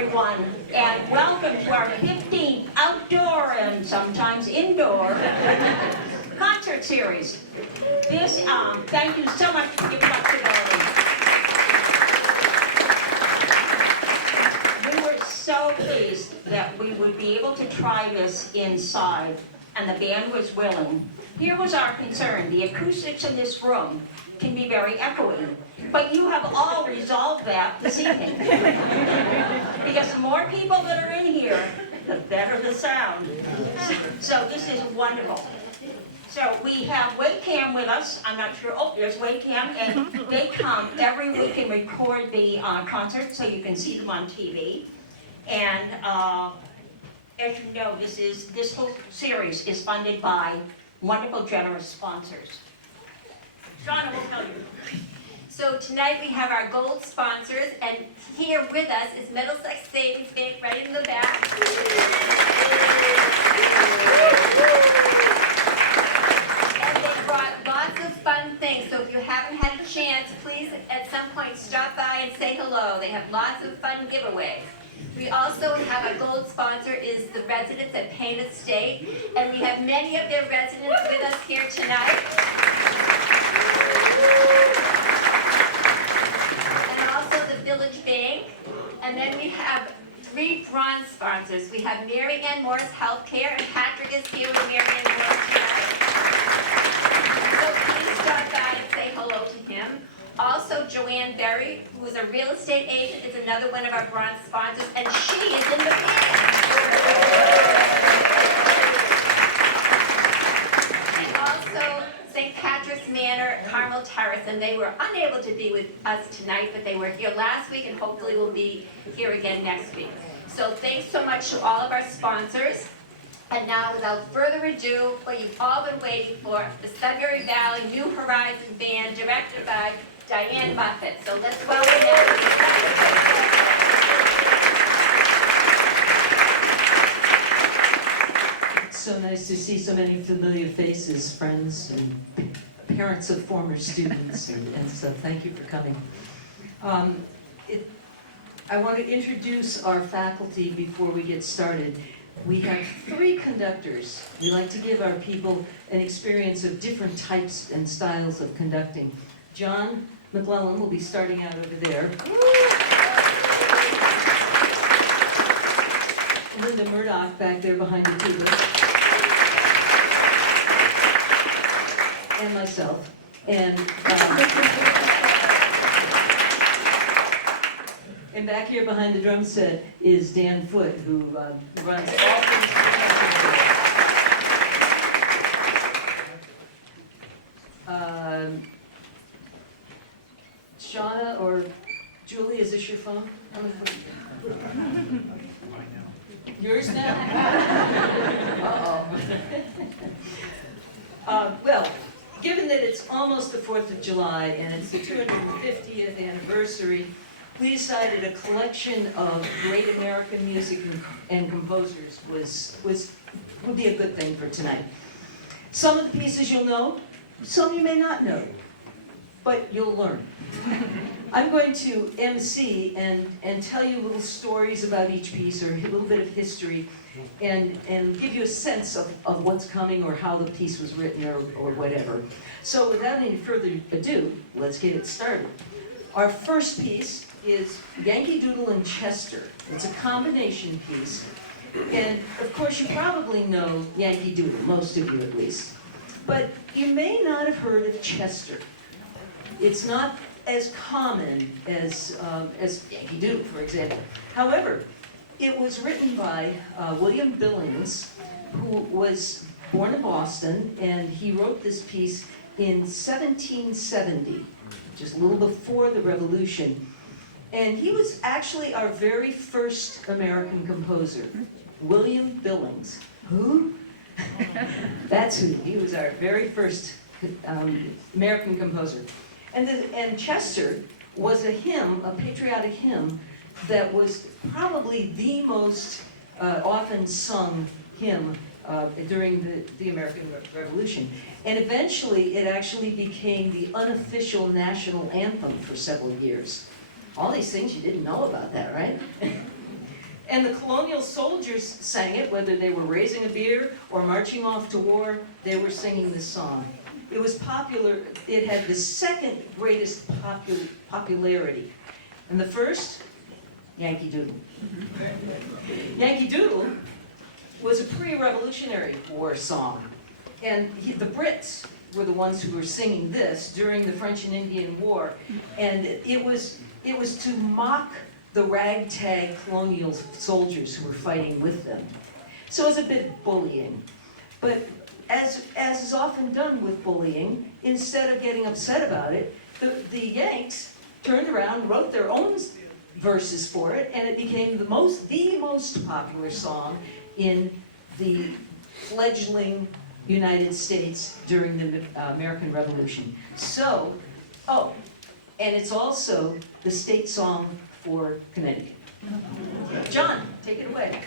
everyone, and welcome to our 15th outdoor and sometimes indoor concert series. Thank you so much for your flexibility. We were so pleased that we would be able to try this inside, and the band was willing. Here was our concern: the acoustics in this room can be very echoey. But you have all resolved that this evening. Because the more people that are in here, the better the sound. So this is wonderful. So we have Waycam with us. I'm not sure. Oh, there's Waycam. And they come every week and record the concert so you can see them on TV. And as you know, this whole series is funded by wonderful, generous sponsors. Shauna will tell you. So tonight we have our gold sponsors, and here with us is Middlesex Savings Bank right in the back. And they brought lots of fun things, so if you haven't had a chance, please at some point stop by and say hello. They have lots of fun giveaways. We also have a gold sponsor is the residents at Payne Estate, and we have many of their residents with us here tonight. Village Bank, and then we have 3 bronze sponsors. We have Mary Ann Morris Healthcare, and Patrick is here with Mary Ann Morris tonight. So please stop by and say hello to him. Also, Joanne Berry, who is a real estate agent, is another one of our bronze sponsors, and she is in the band. And also, St. Patrick's Manor, Carmel Terrace, and they were unable to be with us tonight, but they were here last week and hopefully will be here again next week. So thanks so much to all of our sponsors. And now, without further ado, what you've all been waiting for, the Sudbury Valley New Horizon Band, directed by Diane Buffett. So let's welcome them. So nice to see so many familiar faces, friends and parents of former students, and so thank you for coming. I want to introduce our faculty before we get started. We have 3 conductors. We like to give our people an experience of different types and styles of conducting. John McClellan will be starting out over there. Linda Murdoch back there behind the tuba. And myself, and back here behind the drum set is Dan Foote, who runs all things. Shauna or Julie, is this your phone? Yours now? Uh-oh. Well, given that it's almost the 4th of July and it's the 250th anniversary, we decided a collection of great American music and composers would be a good thing for tonight. Some of the pieces you'll know, some you may not know, but you'll learn. I'm going to MC and tell you little stories about each piece, or a little bit of history, and give you a sense of what's coming or how the piece was written or whatever. So without any further ado, let's get it started. Our first piece is Yankee Doodle and Chester. It's a combination piece. And of course you probably know Yankee Doodle, most of you at least. But you may not have heard of Chester. It's not as common as Yankee Doodle, for example. However, it was written by William Billings, who was born in Boston, and he wrote this piece in 1770, just a little before the Revolution. And he was actually our very first American composer, William Billings. Who? That's who. He was our very first American composer. And Chester was a hymn, a patriotic hymn, that was probably the most often sung hymn during the American Revolution. And eventually it actually became the unofficial national anthem for several years. All these things you didn't know about that, right? And the colonial soldiers sang it, whether they were raising a beer or marching off to war, they were singing this song. It was popular, it had the second greatest popularity. And the first, Yankee Doodle. Yankee Doodle was a pre-Revolutionary War song. And the Brits were the ones who were singing this during the French and Indian War. And it was to mock the ragtag colonial soldiers who were fighting with them. So it was a bit bullying. But as is often done with bullying, instead of getting upset about it, the Yanks turned around, wrote their own verses for it, and it became the most popular song in the fledgling United States during the American Revolution. So, oh, and it's also the state song for Connecticut. John, take it away.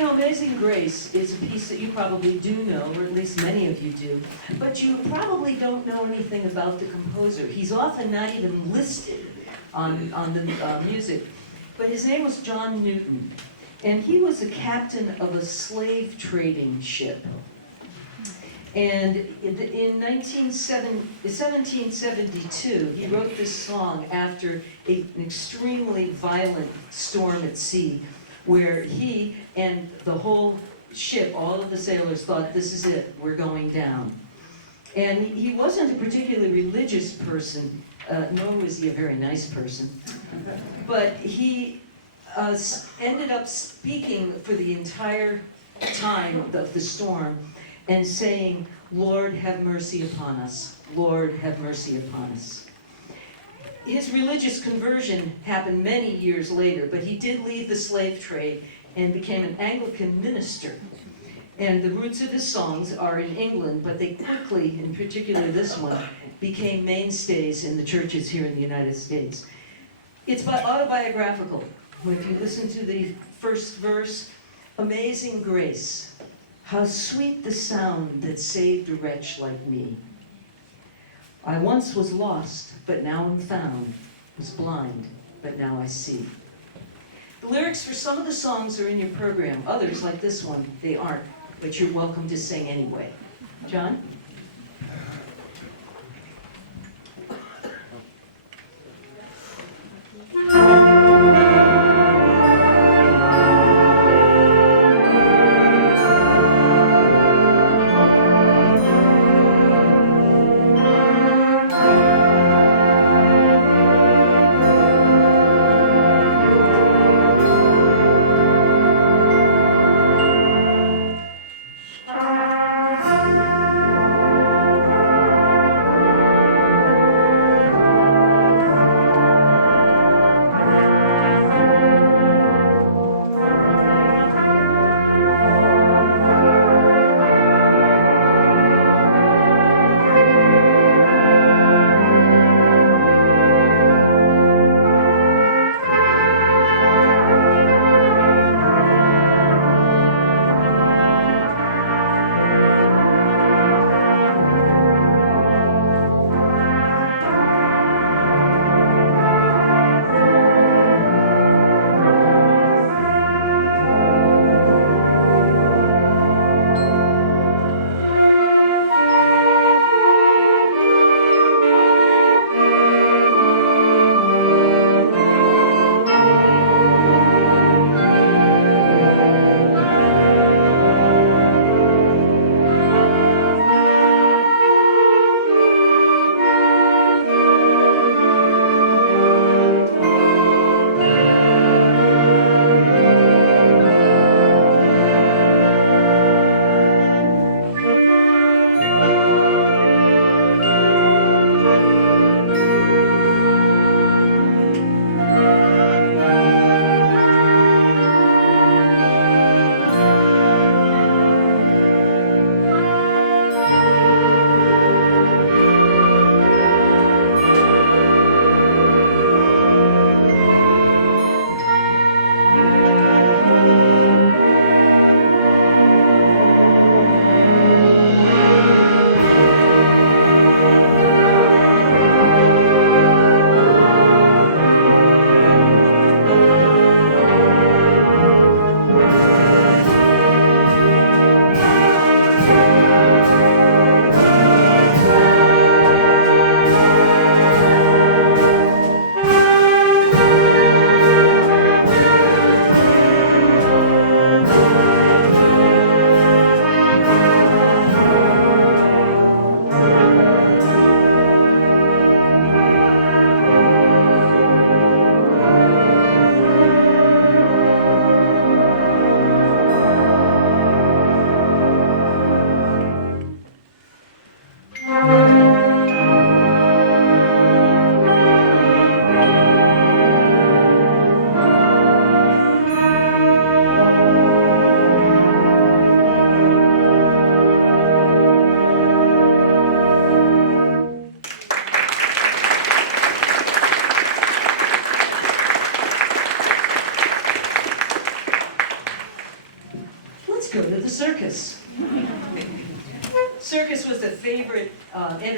Now, Amazing Grace is a piece that you probably do know, or at least many of you do, but you probably don't know anything about the composer. He's often not even listed on the music, but his name was John Newton, and he was a captain of a slave trading ship. And in 1772, he wrote this song after an extremely violent storm at sea, where he and the whole ship, all of the sailors thought, this is it, we're going down. And he wasn't a particularly religious person, nor was he a very nice person, but he ended up speaking for the entire time of the storm and saying, Lord, have mercy upon us. Lord, have mercy upon us. His religious conversion happened many years later, but he did leave the slave trade and became an Anglican minister. And the roots of his songs are in England, but they quickly, in particular this one, became mainstays in the churches here in the United States. It's autobiographical. If you listen to the first verse, Amazing Grace, how sweet the sound that saved a wretch like me. I once was lost, but now am found, was blind, but now I see. The lyrics for some of the songs are in your program. Others, like this one, they aren't, but you're welcome to sing anyway. John?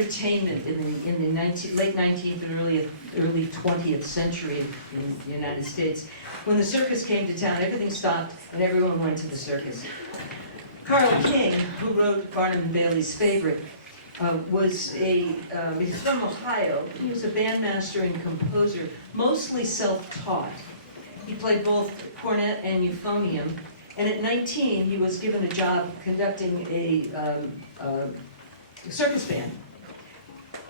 entertainment in the late 19th and early 20th century in the United States. When the circus came to town, everything stopped and everyone went to the circus. Carl King, who wrote Barnum and Bailey's Favorite, he's from Ohio. He was a bandmaster and composer, mostly self-taught. He played both cornet and euphonium, and at 19 he was given a job conducting a circus band,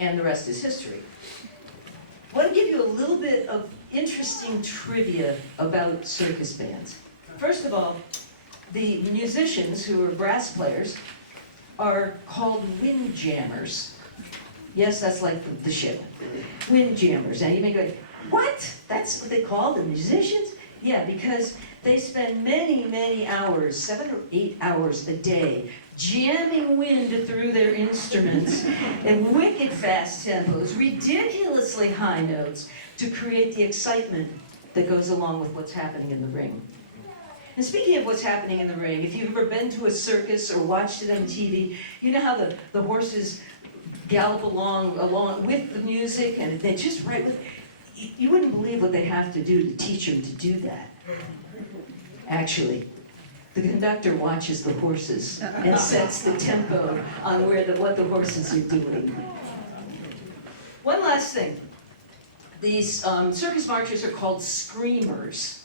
and the rest is history. I want to give you a little bit of interesting trivia about circus bands. First of all, the musicians, who are brass players, are called windjammers. Yes, that's like the ship. Windjammers. And you may go, what? That's what they call the musicians? Yeah, because they spend many, many hours, 7 or 8 hours a day, jamming wind through their instruments in wicked fast tempos, ridiculously high notes, to create the excitement that goes along with what's happening in the ring. And speaking of what's happening in the ring, if you've ever been to a circus or watched it on TV, you know how the horses gallop along with the music, and they're just right with. You wouldn't believe what they have to do to teach them to do that. Actually, the conductor watches the horses and sets the tempo on what the horses are doing. One last thing. These circus marchers are called screamers.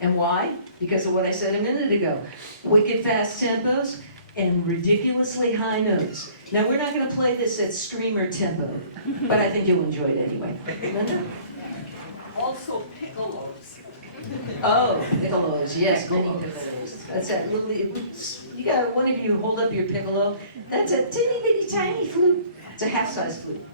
And why? Because of what I said a minute ago. Wicked fast tempos and ridiculously high notes. Now, we're not going to play this at screamer tempo, but I think you'll enjoy it anyway. Also piccolos. Oh, piccolos, yes, many piccolos. That's that little, you got one of you hold up your piccolo. That's a teeny bitty tiny flute. It's a half-size flute.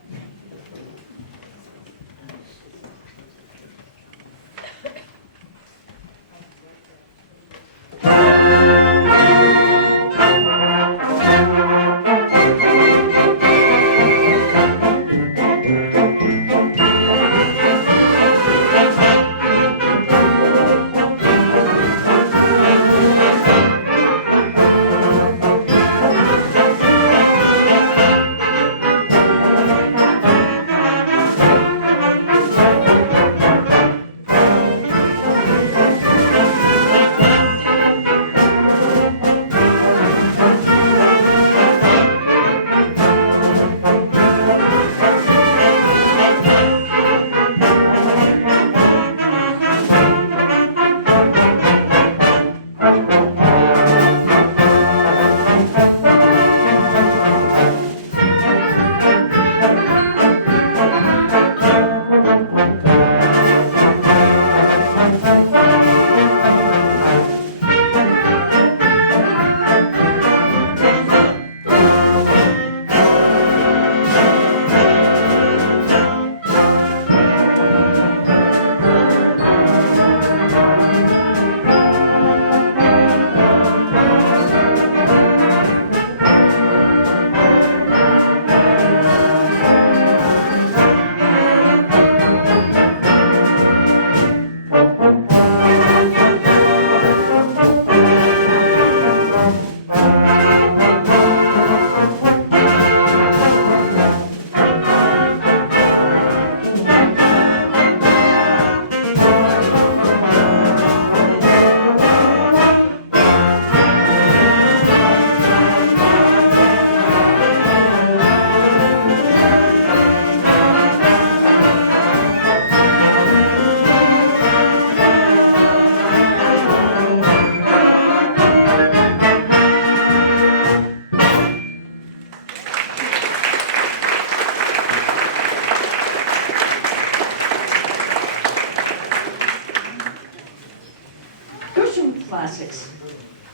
Classics.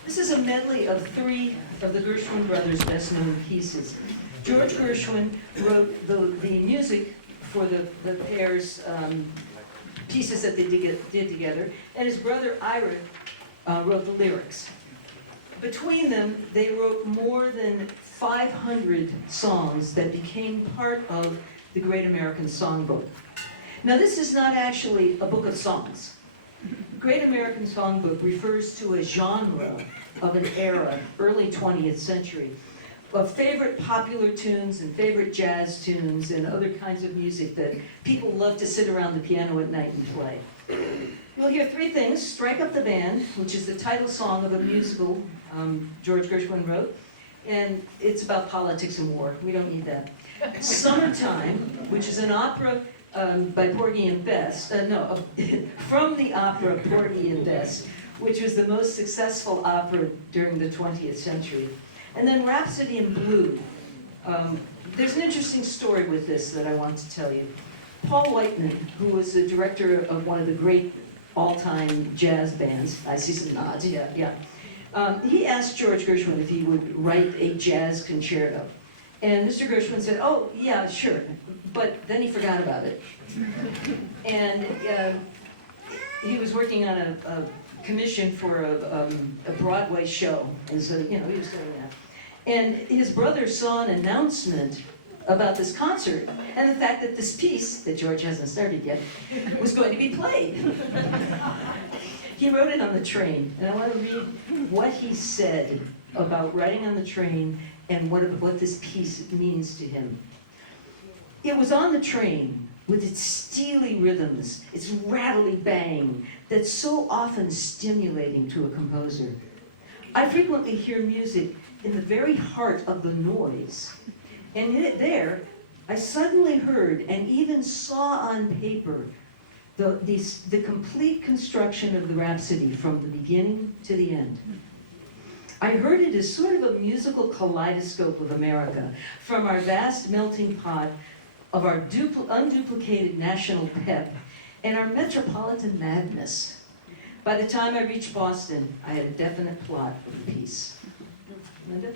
This is a medley of 3 of the Gershwin brothers' best-known pieces. George Gershwin wrote the music for the pair's pieces that they did together, and his brother Ira wrote the lyrics. Between them, they wrote more than 500 songs that became part of the Great American Songbook. Now, this is not actually a book of songs. Great American Songbook refers to a genre of an era, early 20th century, favorite popular tunes and favorite jazz tunes and other kinds of music that people love to sit around the piano at night and play. You'll hear three things: Strike Up the Band, which is the title song of a musical George Gershwin wrote, and it's about politics and war. We don't need that. Summertime, which is an opera by Porgy and Bess, from the opera Porgy and Bess, which was the most successful opera during the 20th century. And then Rhapsody in Blue. There's an interesting story with this that I want to tell you. Paul Whiteman, who was the director of one of the great all-time jazz bands, I see some nods, yeah. He asked George Gershwin if he would write a jazz concerto. And Mr. Gershwin said, oh, yeah, sure. But then he forgot about it. And he was working on a commission for a Broadway show. And so, he was doing that. And his brother saw an announcement about this concert and the fact that this piece, that George hasn't started yet, was going to be played. He wrote it on the train, and I want to read what he said about riding on the train and what this piece means to him. It was on the train, with its steely rhythms, its rattly bang, that's so often stimulating to a composer. I frequently hear music in the very heart of the noise. And there, I suddenly heard and even saw on paper the complete construction of the Rhapsody from the beginning to the end. I heard it as sort of a musical kaleidoscope of America, from our vast melting pot of our unduplicated national pep and our metropolitan madness. By the time I reached Boston, I had a definite plot of the piece. Linda?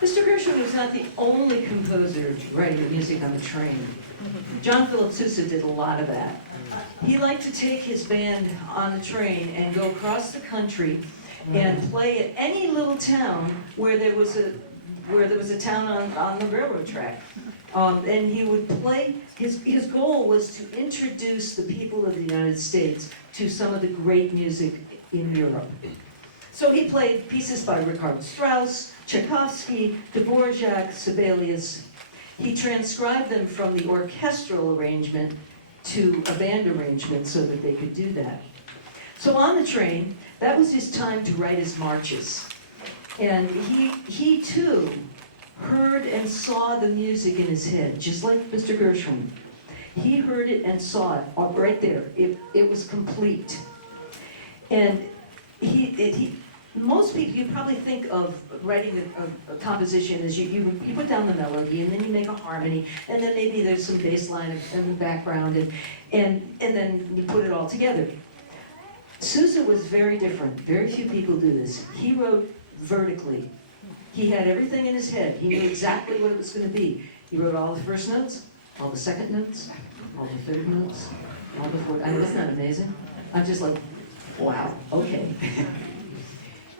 Mr. Gershwin was not the only composer writing music on the train. John Philip Sousa did a lot of that. He liked to take his band on the train and go across the country and play at any little town where there was a town on the railroad track. And he would play, his goal was to introduce the people of the United States to some of the great music in Europe. So he played pieces by Richard Strauss, Tchaikovsky, Dvorak, Sibelius. He transcribed them from the orchestral arrangement to a band arrangement so that they could do that. So on the train, that was his time to write his marches. And he too heard and saw the music in his head, just like Mr. Gershwin. He heard it and saw it right there. It was complete. And most people, you probably think of writing a composition as you put down the melody, and then you make a harmony, and then maybe there's some bass line in the background, and then you put it all together. Sousa was very different. Very few people do this. He wrote vertically. He had everything in his head. He knew exactly what it was going to be. He wrote all the first notes, all the second notes, all the third notes, all the fourth. I mean, isn't that amazing? I'm just like, wow, okay.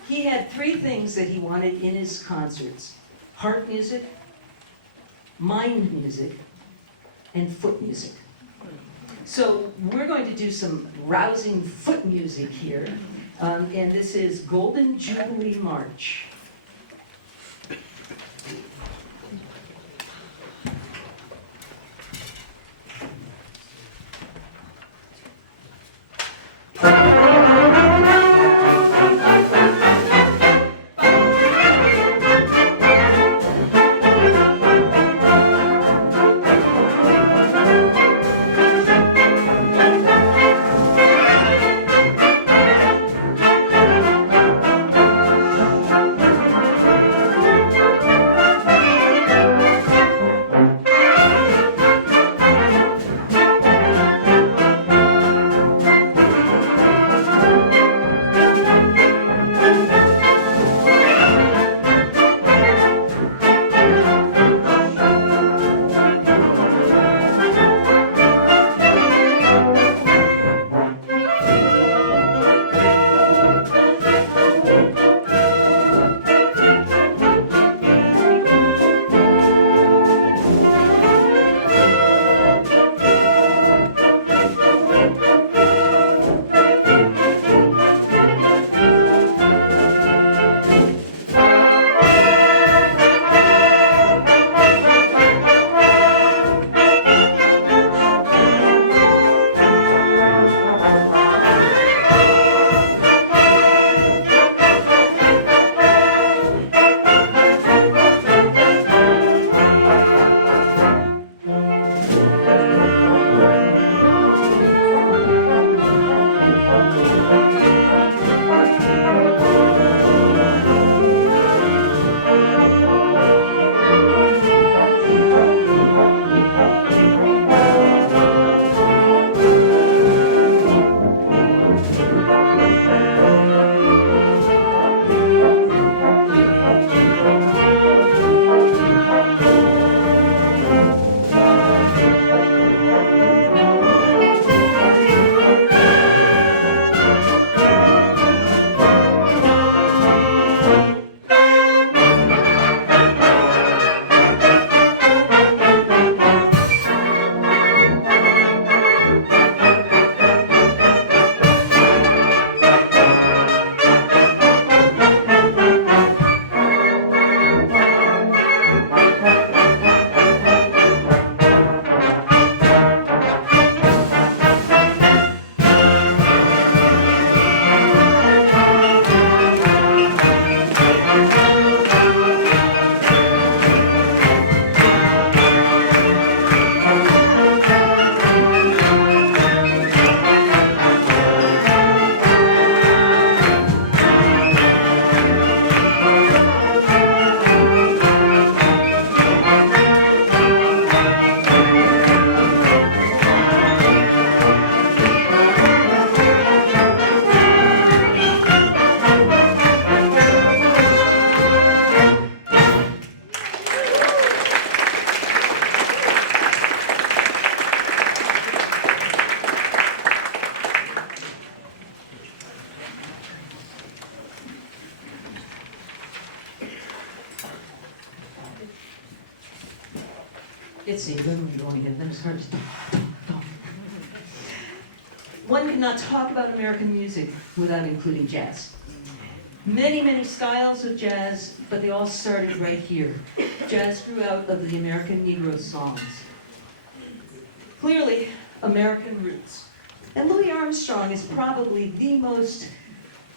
He had three things that he wanted in his concerts: heart music, mind music, and foot music. So we're going to do some rousing foot music here, and this is Golden Jubilee March. It's even going again. Let me start. One cannot talk about American music without including jazz. Many, many styles of jazz, but they all started right here. Jazz grew out of the American Negro songs. Clearly, American roots. And Louis Armstrong is probably the most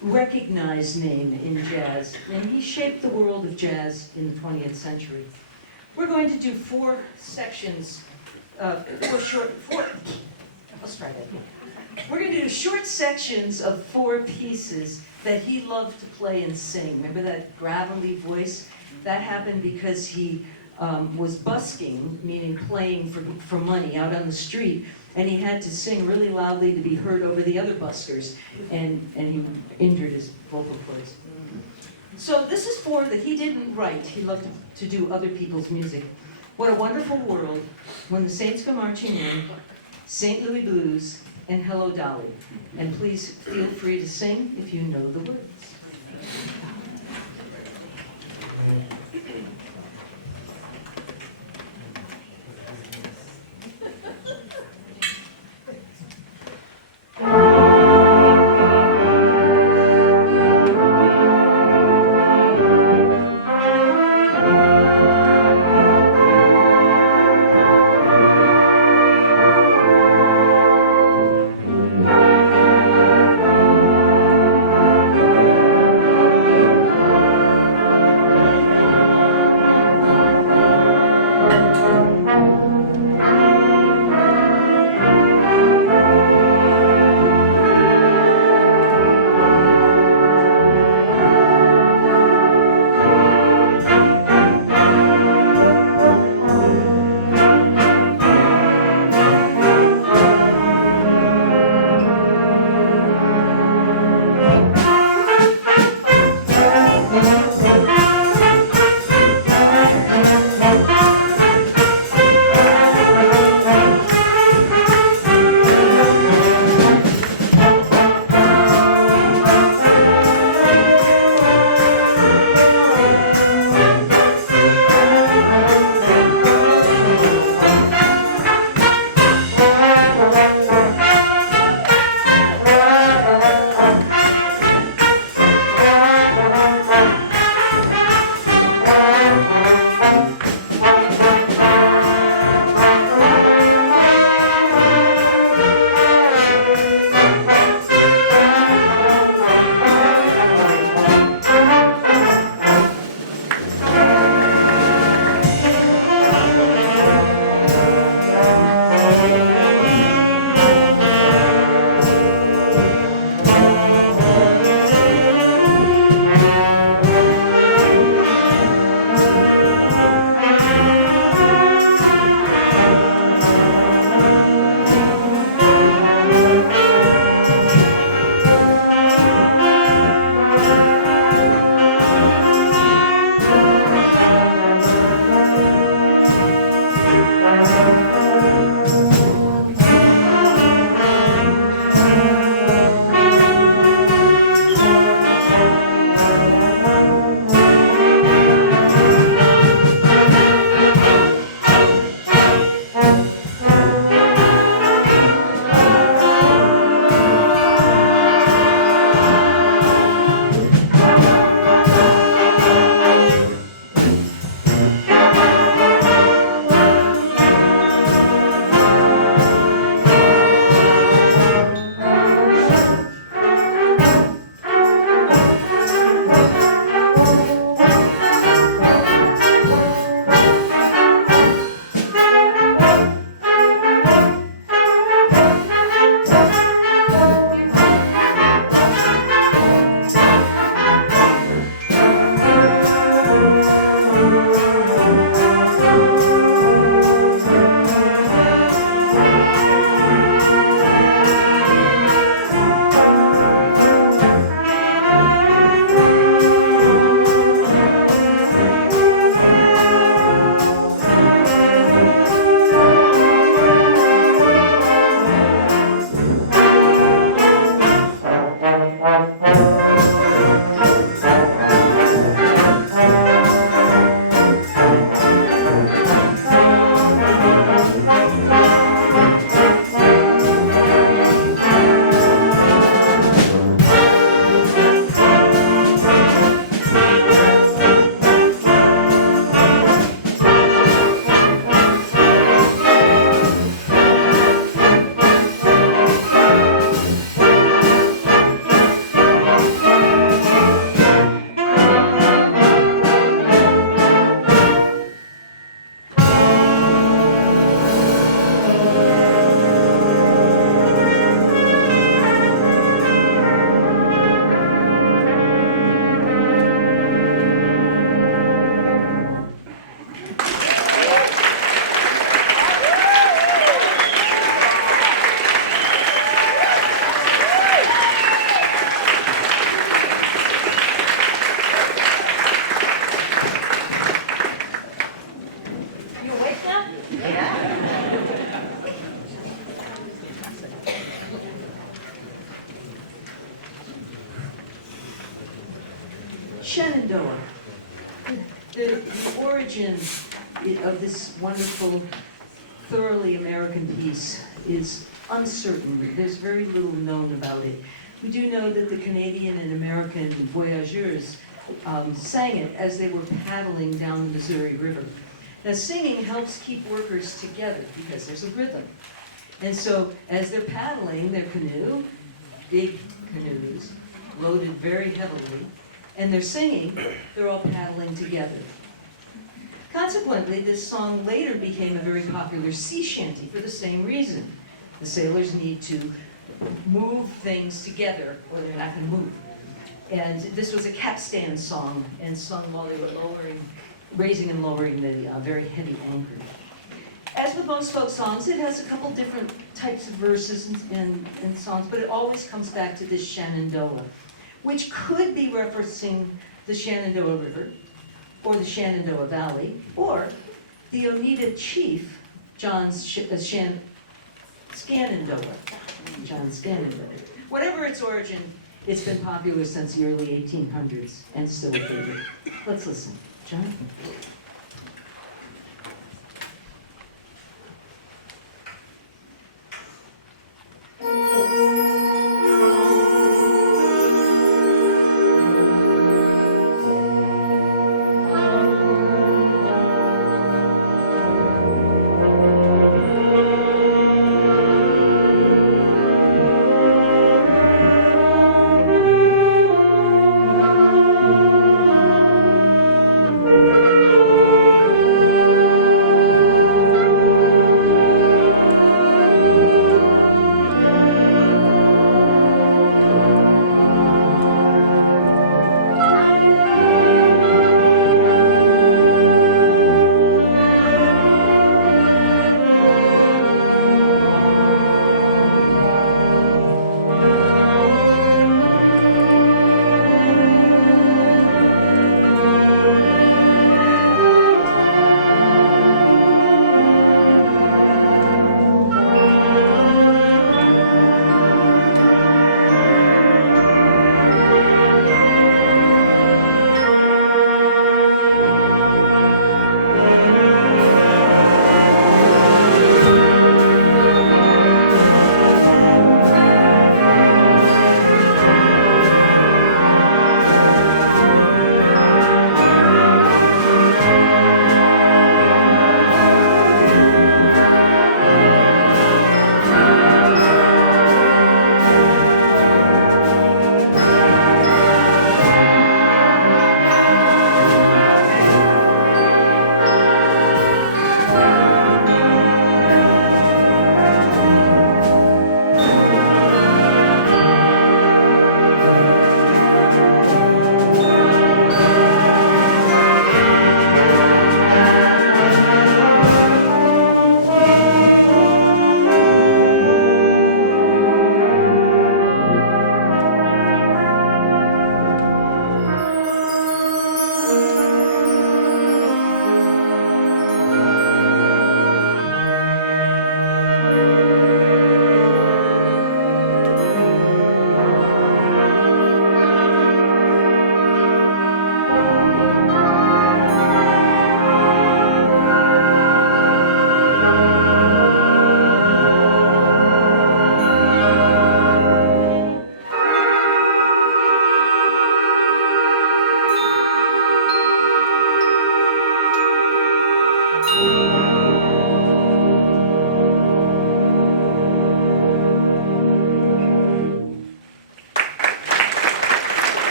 recognized name in jazz, and he shaped the world of jazz in the 20th century. We're going to do four sections, let's try that again. We're going to do short sections of four pieces that he loved to play and sing. Remember that gravelly voice? That happened because he was busking, meaning playing for money out on the street, and he had to sing really loudly to be heard over the other buskers, and he injured his vocal cords. So this is four that he didn't write. He loved to do other people's music. What a Wonderful World, When the Saints Go Marching In, St. Louis Blues, and Hello Dolly. And please feel free to sing if you know the words. Shenandoah. The origin of this wonderful, thoroughly American piece is uncertain. There's very little known about it. We do know that the Canadian and American voyageurs sang it as they were paddling down the Missouri River. Now, singing helps keep workers together because there's a rhythm. And so, as they're paddling their canoe, big canoes, loaded very heavily, and they're singing, they're all paddling together. Consequently, this song later became a very popular sea shanty for the same reason. The sailors need to move things together or they're not going to move. And this was a capstan song and sung while they were raising and lowering the very heavy anchor. As with most folk songs, it has a couple different types of verses and songs, but it always comes back to this Shenandoah, which could be referencing the Shenandoah River, or the Shenandoah Valley, or the Oneida chief, John Scanandoah. John Scanandoah. Whatever its origin, it's been popular since the early 1800s and still a favorite. Let's listen. John?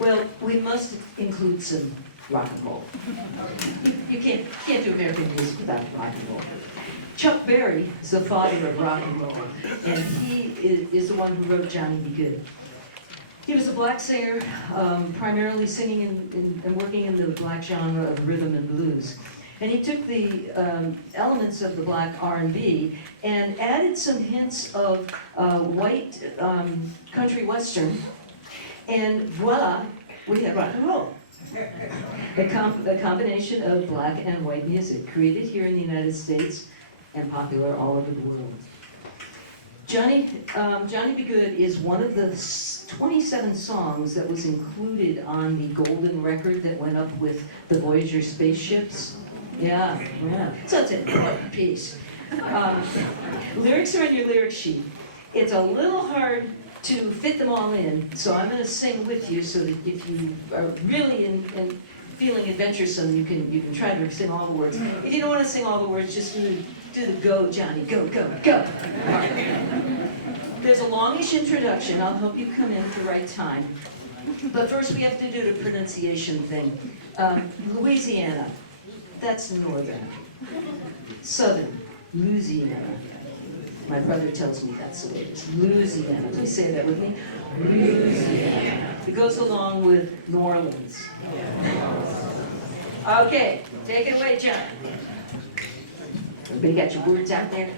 Well, we must include some rock and roll. You can't do American music without rock and roll. Chuck Berry is the father of rock and roll, and he is the one who wrote Johnny B. Good. He was a black singer, primarily singing and working in the black genre of rhythm and blues. And he took the elements of the black R&B and added some hints of white country western, and voila, we had rock and roll. A combination of black and white music, created here in the United States and popular all over the world. Johnny B. Good is one of the 27 songs that was included on the golden record that went up with the Voyager spaceships. Yeah. So it's an important piece. Lyrics are on your lyric sheet. It's a little hard to fit them all in, so I'm going to sing with you so that if you are really feeling adventuresome, you can try to sing all the words. If you don't want to sing all the words, just do the go, Johnny, go, go, go. All right. There's a longish introduction. I'll help you come in at the right time. But first we have to do the pronunciation thing. Louisiana, that's northern. Southern, Louisiana. My brother tells me that's the way it is. Louisiana. Please say that with me. Louisiana. It goes along with New Orleans. Okay, take it away, John. Everybody got your words out there?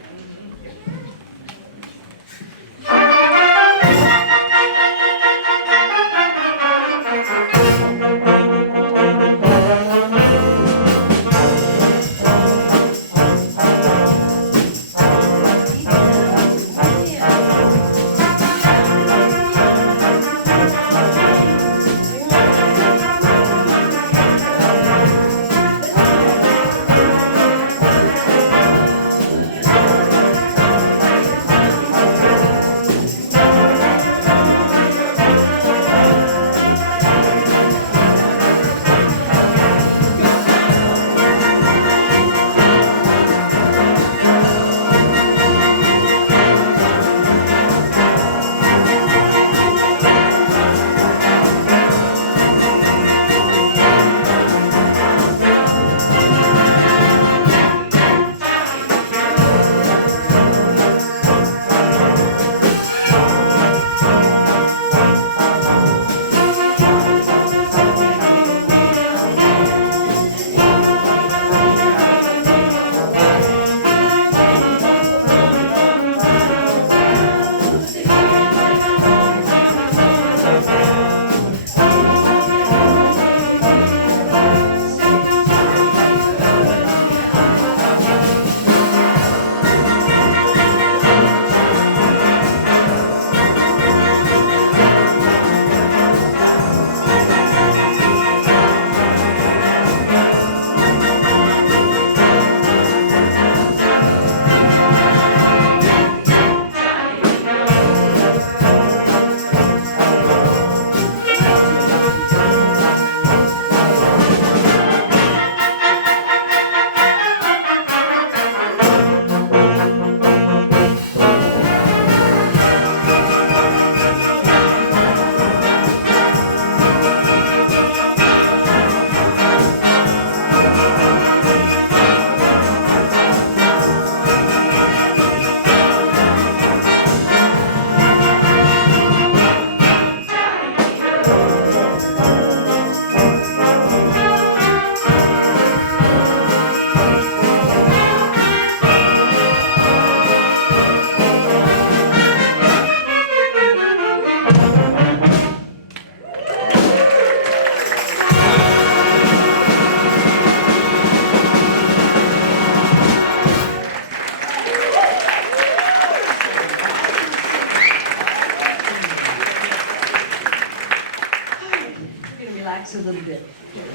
A little bit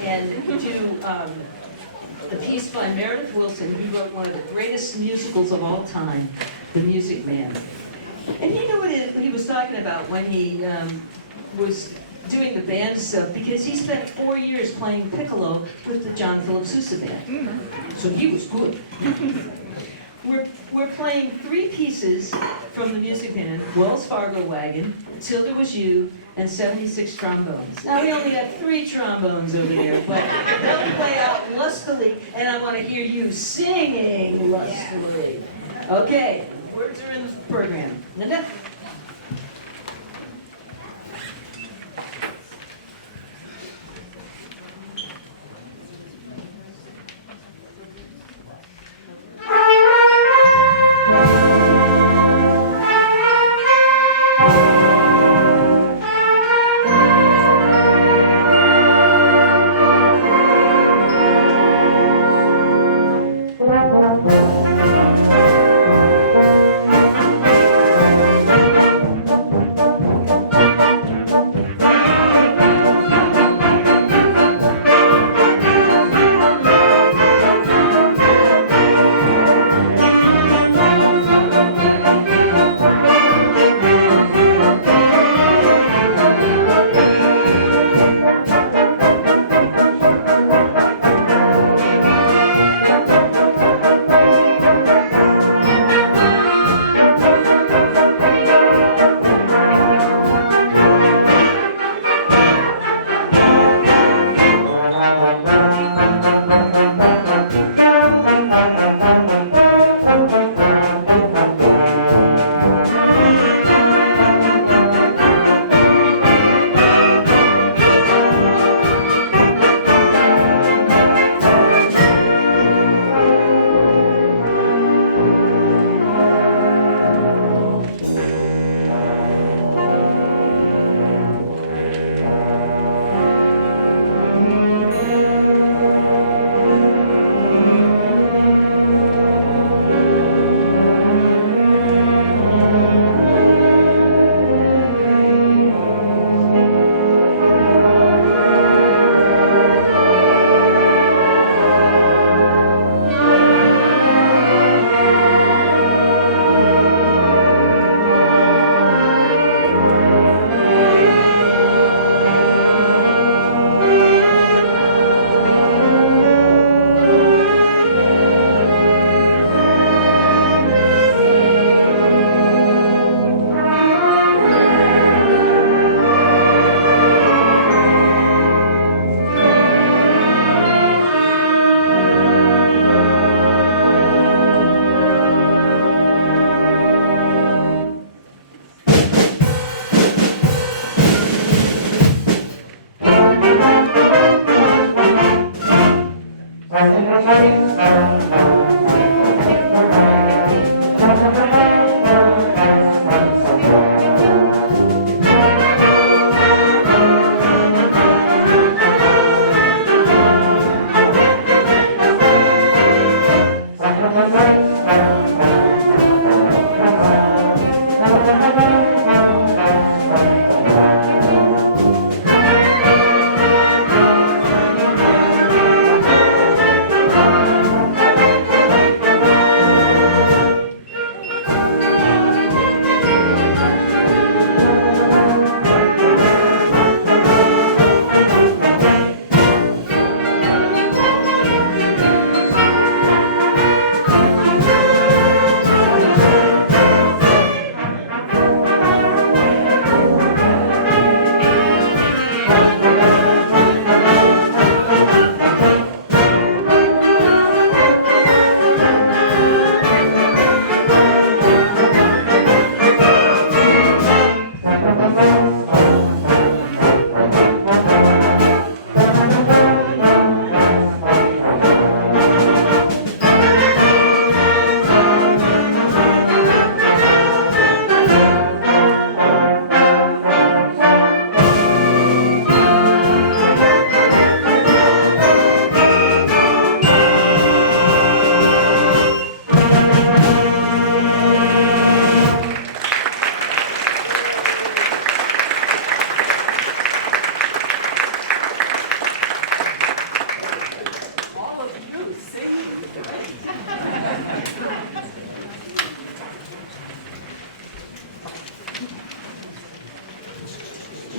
and do a piece by Meredith Willson, who wrote one of the greatest musicals of all time, The Music Man. And you know what he was talking about when he was doing the band stuff, because he spent 4 years playing piccolo with the John Philip Sousa band. So he was good. We're playing 3 pieces from The Music Man: Wells Fargo Wagon, Till There Was You, and 76 trombones. Now we only have 3 trombones over there, but they'll play out lustily, and I want to hear you singing lustily. Okay, words are in the program. Linda?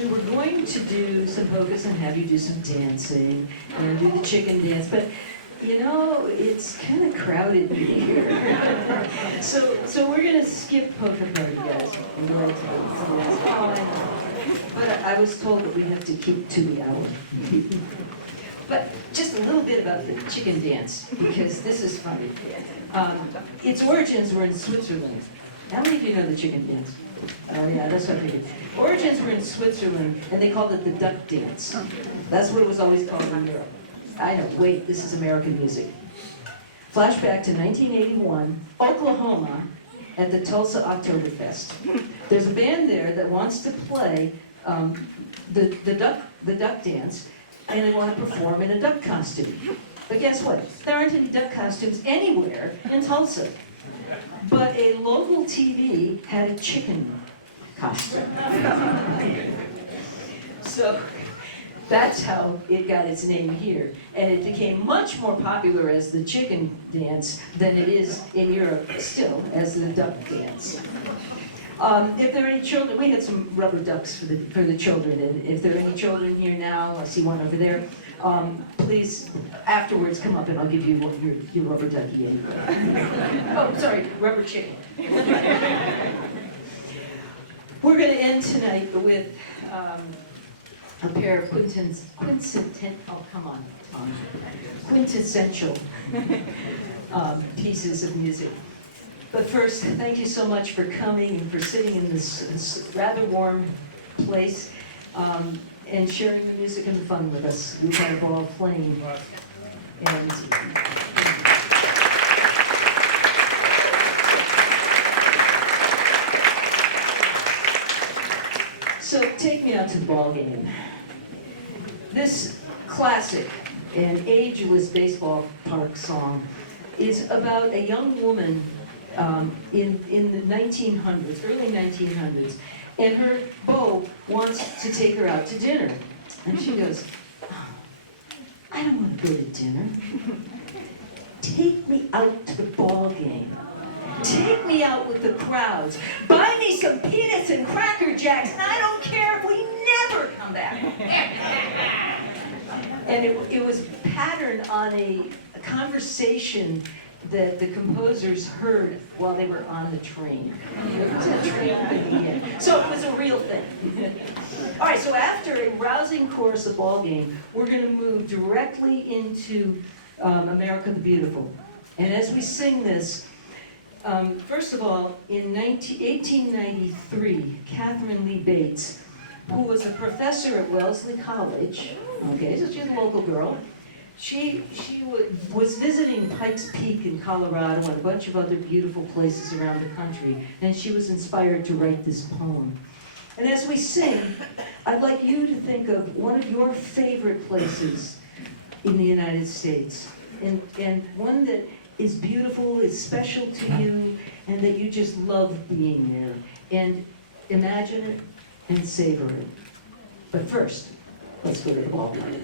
we were going to do some polkas and have you do some dancing and do the chicken dance, but you know, it's kind of crowded in here. So we're going to skip polka party, guys, and go into something else. Oh, I know. But I was told that we have to keep to the hour. But just a little bit about the chicken dance, because this is funny. Its origins were in Switzerland. How many of you know the chicken dance? Oh yeah, that's what I figured. Origins were in Switzerland, and they called it the duck dance. That's what it was always called in Europe. I know, wait, this is American music. Flashback to 1981, Oklahoma, at the Tulsa Oktoberfest. There's a band there that wants to play the duck dance, and they want to perform in a duck costume. But guess what? There aren't any duck costumes anywhere in Tulsa. But a local TV had a chicken costume. So that's how it got its name here. And it became much more popular as the chicken dance than it is in Europe still as the duck dance. If there are any children, we had some rubber ducks for the children, and if there are any children here now, I see one over there, please, afterwards, come up and I'll give you your rubber ducky. Oh, sorry, rubber chicken. We're going to end tonight with a pair of quintessential pieces of music. But first, thank you so much for coming and for sitting in this rather warm place and sharing the music and the fun with us. We've had a ball playing. And so take me out to the ball game. This classic and ageless baseball park song is about a young woman in the 1900s, early 1900s, and her beau wants to take her out to dinner. And she goes, oh, I don't want to go to dinner. Take me out to the ball game. Take me out with the crowds. Buy me some peanuts and Cracker Jacks, and I don't care if we never come back. And it was patterned on a conversation that the composers heard while they were on the train. It was a train thing. So it was a real thing. All right, so after a rousing chorus of ball game, we're going to move directly into America the Beautiful. And as we sing this, first of all, in 1893, Catherine Lee Bates, who was a professor at Wellesley College, okay, so she's a local girl, she was visiting Pikes Peak in Colorado and a bunch of other beautiful places around the country, and she was inspired to write this poem. And as we sing, I'd like you to think of one of your favorite places in the United States, and one that is beautiful, is special to you, and that you just love being there. And imagine it and savor it. But first, let's go to the ballpark.